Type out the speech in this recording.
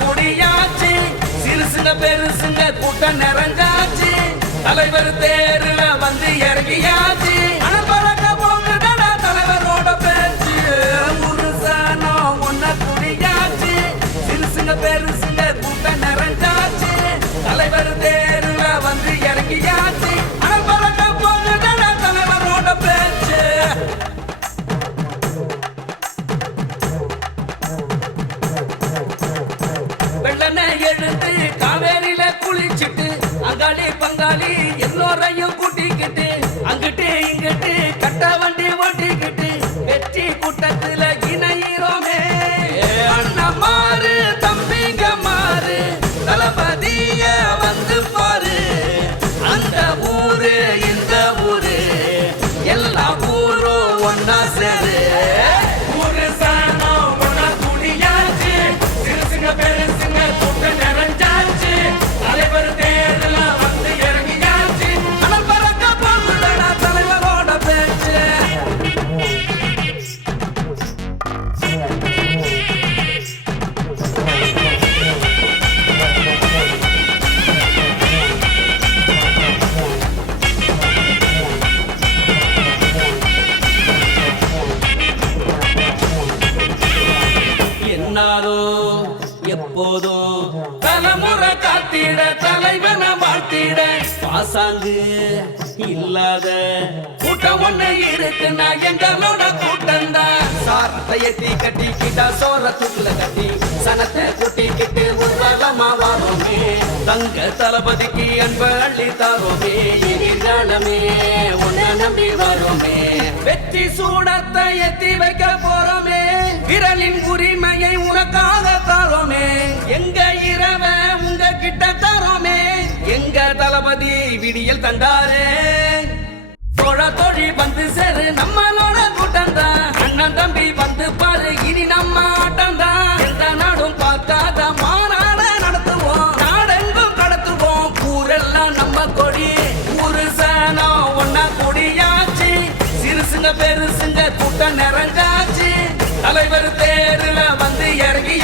கொடியாச்சு. சிறு சில பெருசுங்க கூட்டம் நிறைஞ்சாச்சு. தலைவர் தே எடுத்து காவேரியில குளிச்சிட்டு அங்காளி பங்காளி எல்லோரையும் கூட்டிக்கிட்டு அங்கிட்டு இங்கிட்டு கட்ட வண்டி ஓட்டிக்கிட்டு வெற்றி கூட்டத்துல இணையிறோமே. மாறு தம்பிங்க மாறு தளபதிய வந்து பாரு. அந்த ஊரு இந்த ஊரு எல்லா ஊரும் ஒன்னா சேரு. தலைமுறை காத்திட தலைவன வாழ்த்திட. பாசாங்கு இல்லாத கூட்டம் ஒண்ணு இருக்குன்னா எங்களோட கூட்டம் தான் சாரத்தை எட்டி கட்டிக்கிட்டா சோற தூக்குல கட்டி சனத்தை கூட்டிக்கிட்டு ஊர்வலமா வாரோமே. தங்க தளபதிக்கு அன்ப அள்ளி தாரோமே. எதிர்காலமே உன்னை நம்பி வரோமே வெற்றி சூடத்தை எத்தி வைக்க போறோமே தளபதி விடியல் தந்தாரே. தோழ தோழி வந்து சேரு நம்மளோட கூட்டம் தான் அண்ணன் தம்பி வந்து பாரு இனி நம்ம ஆட்டம் தான் எந்த நாடும் பார்க்காத மாநாட நடத்துவோம். நாடெங்கும் கடத்துவோம். ஊரெல்லாம் நம்ம கொடி. ஊரு சனம் ஒன்னா கொடியாச்சு. சிறுசுங்க பெருசுங்க கூட்டம் நிறைஞ்சாச்சு. தலைவர் தேர்ல வந்து இறங்கி